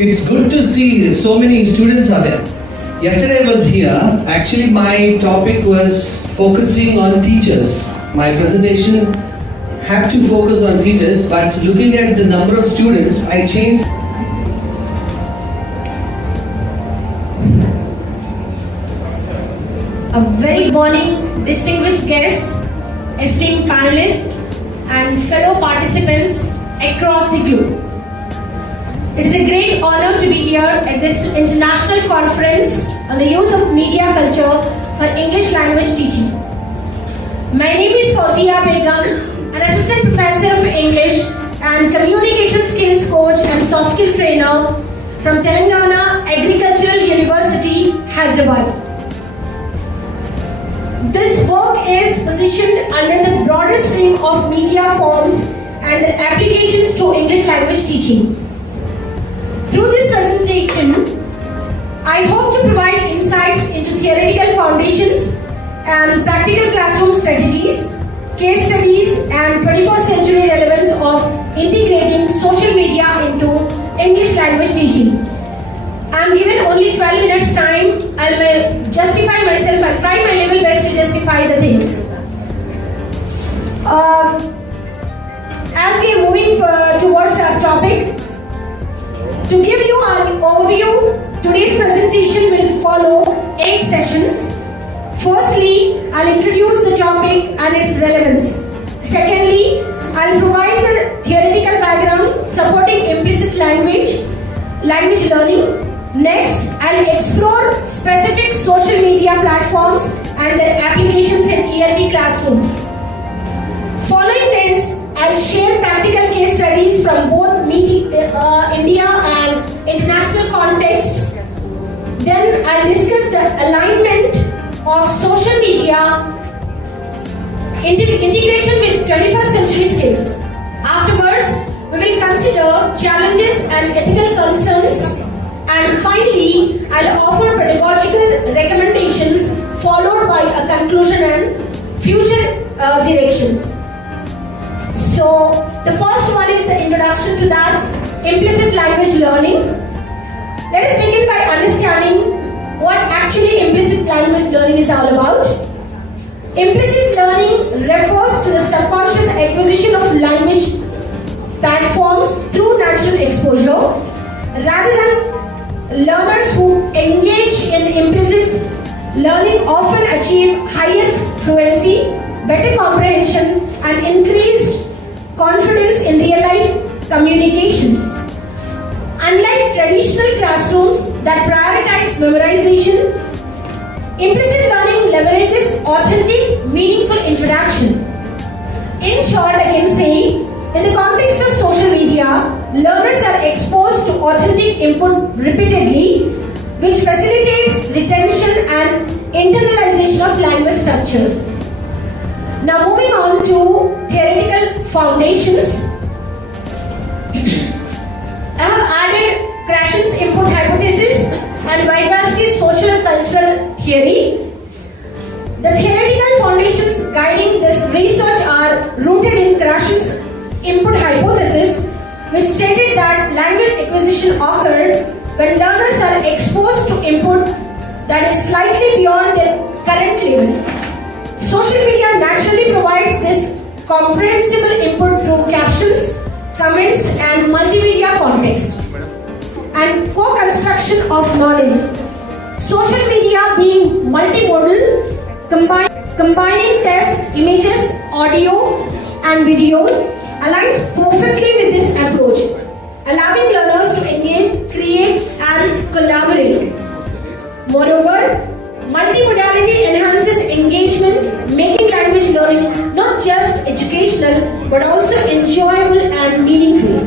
It's good to see so many students are there. Yesterday I was here. Actually, my topic was focusing on teachers. My presentation had to focus on teachers, but looking at the number of students, I changed. A very good morning, distinguished guests, esteemed panelists, and fellow participants across the globe. It is a great honor to be here at this international conference on the use of media culture for English language teaching. My name is Fauzia Begum, an assistant professor of English and communication skills coach and soft skill trainer from Telangana Agricultural University, Hyderabad. This work is positioned under the broader stream of media forms and their applications to English language teaching. Through this presentation, I hope to provide insights into theoretical foundations and practical classroom strategies, case studies, and 21st century relevance of integrating social media into English language teaching. I'm given only 12 minutes time. I'll justify myself. I'll try my level best to justify the things. As we are moving towards our topic, to give you an overview, today's presentation will follow 8 sessions. Firstly, I'll introduce the topic and its relevance. Secondly, I'll provide the theoretical background supporting implicit language learning. Next, I'll explore specific social media platforms and their applications in ELT classrooms. Following this, I'll share practical case studies from both India and international contexts. Then I'll discuss the alignment of social media integration with 21st century skills. Afterwards, we will consider challenges and ethical concerns. And finally, I'll offer pedagogical recommendations followed by a conclusion and future directions. So, the first one is the introduction to that, implicit language learning. Let us begin by understanding what actually implicit language learning is all about. Implicit learning refers to the subconscious acquisition of language platforms through natural exposure, rather than learners who engage in implicit learning often achieve higher fluency, better comprehension, and increased confidence in real-life communication. Unlike traditional classrooms that prioritize memorization, implicit learning leverages authentic, meaningful interaction. In short, I can say, in the context of social media, learners are exposed to authentic input repeatedly, which facilitates retention and internalization of language structures. Now moving on to theoretical foundations. I have added Krashen's input hypothesis and Vygotsky's social and cultural theory. The theoretical foundations guiding this research are rooted in Krashen's input hypothesis, which stated that language acquisition occurred when learners are exposed to input that is slightly beyond their current level. Social media naturally provides this comprehensible input through captions, comments, and multimedia context, and co-construction of knowledge. Social media being multimodal, combining text, images, audio, and videos, aligns perfectly with this approach, allowing learners to engage, create, and collaborate. Moreover, multimodality enhances engagement, making language learning not just educational but also enjoyable and meaningful.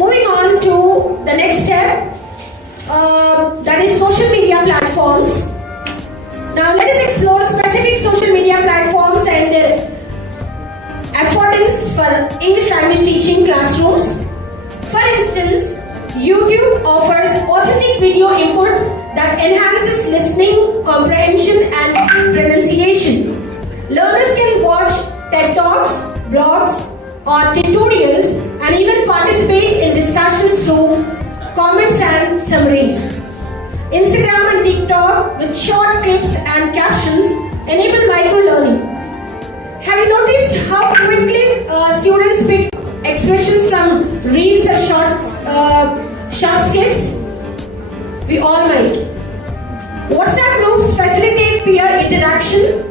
Moving on to the next step, that is social media platforms. Now let us explore specific social media platforms and their affordance for English language teaching classrooms. For instance, YouTube offers authentic video input that enhances listening, comprehension, and pronunciation. Learners can watch TED Talks, blogs, or tutorials and even participate in discussions through comments and summaries. Instagram and TikTok with short clips and captions enable micro-learning. Have you noticed how quickly students pick expressions from reels or short skits? We all might. WhatsApp groups facilitate peer interaction,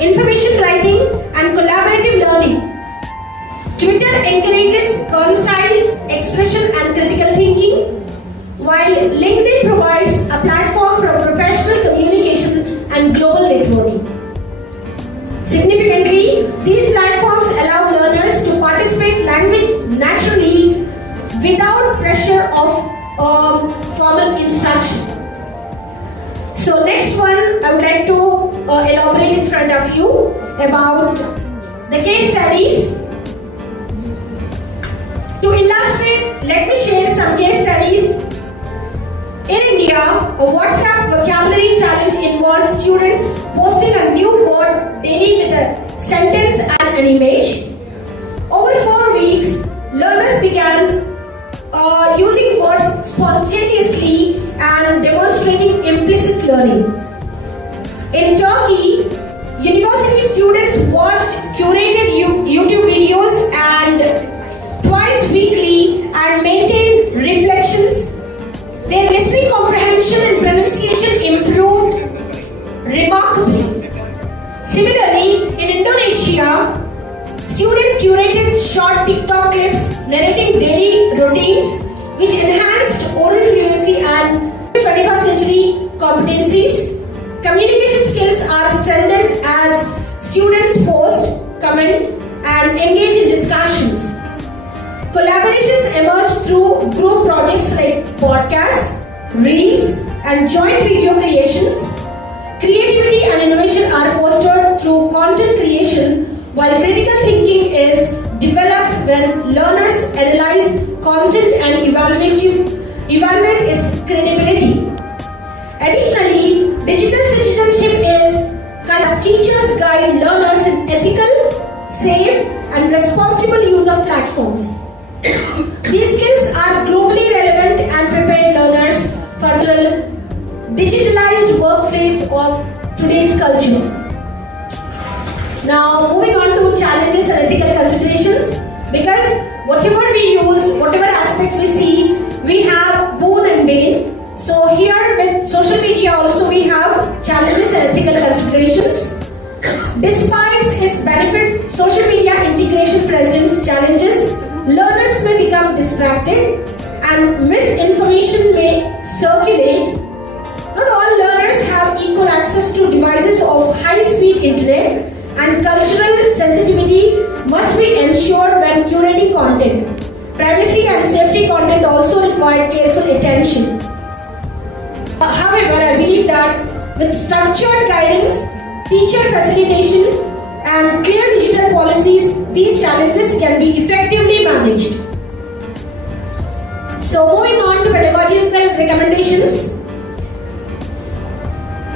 information writing, and collaborative learning. Twitter encourages concise expression and critical thinking, while LinkedIn provides a platform for professional communication and global networking. Significantly, these platforms allow learners to participate language naturally without pressure of formal instruction. So next one, I would like to elaborate in front of you about the case studies. To illustrate, let me share some case studies. In India, a WhatsApp vocabulary challenge involves students posting a new word daily with a sentence and an image. Over 4 weeks, learners began using words spontaneously and demonstrating implicit learning. In Turkey, university students watched curated YouTube videos and twice weekly and maintained reflections. Their listening comprehension and pronunciation improved remarkably. Similarly, in Indonesia, students curated short TikTok clips narrating daily routines, which enhanced oral fluency and 21st century competencies. Communication skills are strengthened as students post, comment, and engage in discussions. Collaborations emerge through group projects like podcasts, reels, and joint video creations. Creativity and innovation are fostered through content creation, while critical thinking is developed when learners analyze content and evaluate its credibility. Additionally, digital citizenship is as teachers guide learners in ethical, safe, and responsible use of platforms. These skills are globally relevant and prepare learners for the digitalized workplace of today's culture. Now, moving on to challenges and ethical considerations, because whatever we use, whatever aspect we see, we have boon and bane. So here with social media also we have challenges and ethical considerations. Despite its benefits, social media integration presents challenges. Learners may become distracted and misinformation may circulate. Not all learners have equal access to devices of high-speed internet, and cultural sensitivity must be ensured when curating content. Privacy and safety content also require careful attention. However, I believe that with structured guidance, teacher facilitation, and clear digital policies, these challenges can be effectively managed. So, moving on to pedagogical recommendations.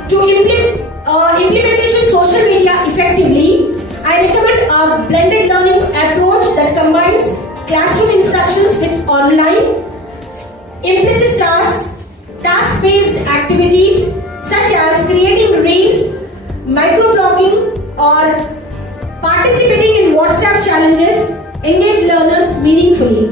To implementation social media effectively, I recommend a blended learning approach that combines classroom instructions with online, implicit tasks, task-based activities such as creating reels, microblogging, or participating in WhatsApp challenges engage learners meaningfully.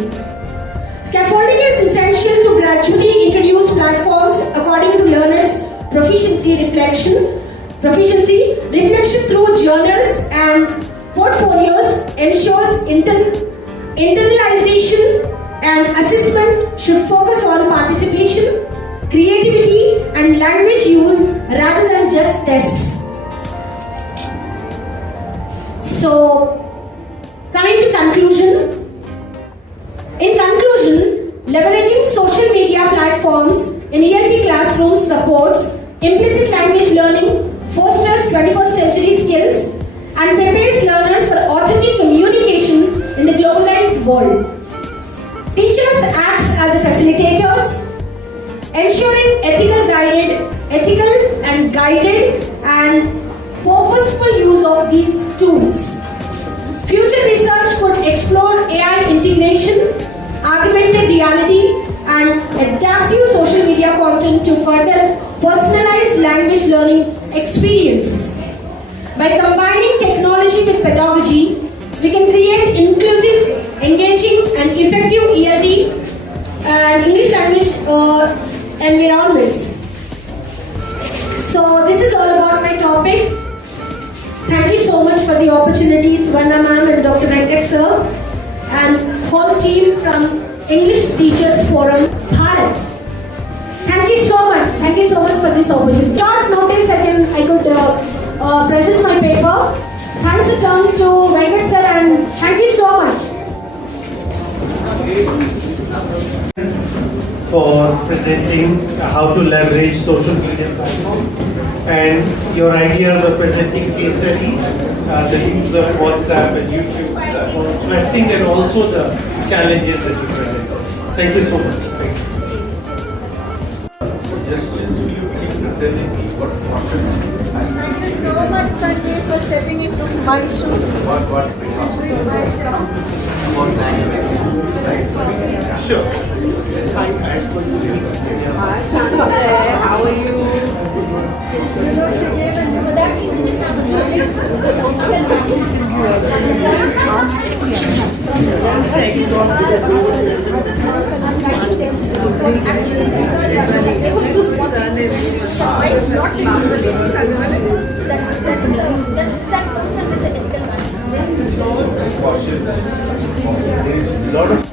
Scaffolding is essential to gradually introduce platforms according to learners' proficiency reflection through journals and portfolios ensures internalization, and assessment should focus on participation, creativity, and language use rather than just tests. So, coming to conclusion. In conclusion, leveraging social media platforms in ELT classrooms supports implicit language learning, fosters 21st century skills, and prepares learners for authentic communication in the globalized world. Teachers act as facilitators, ensuring ethical and guided and purposeful use of these tools. Future research could explore AI integration, augmented reality, and adaptive social media content to further personalized language learning experiences. By combining technology with pedagogy, we can create inclusive, engaging, and effective ELD and English language environments. So this is all about my topic. Thank you so much for the opportunities, Vanna ma'am and Dr. Venkat sir, and whole team from English Teachers Forum, Bharat. Thank you so much. Thank you so much for this opportunity. Short notice, I could present my paper. Thanks a ton to Venkat sir, and thank you so much. For presenting how to leverage social media platforms and your ideas of presenting case studies, the use of WhatsApp and YouTube, interesting, and also the challenges that you present. Thank you so much. Thank you. Thank you so much, Sanjay, for stepping into my shoes. Sure. Hi, Sanjay. How are you? That comes under the ethical management. Lot of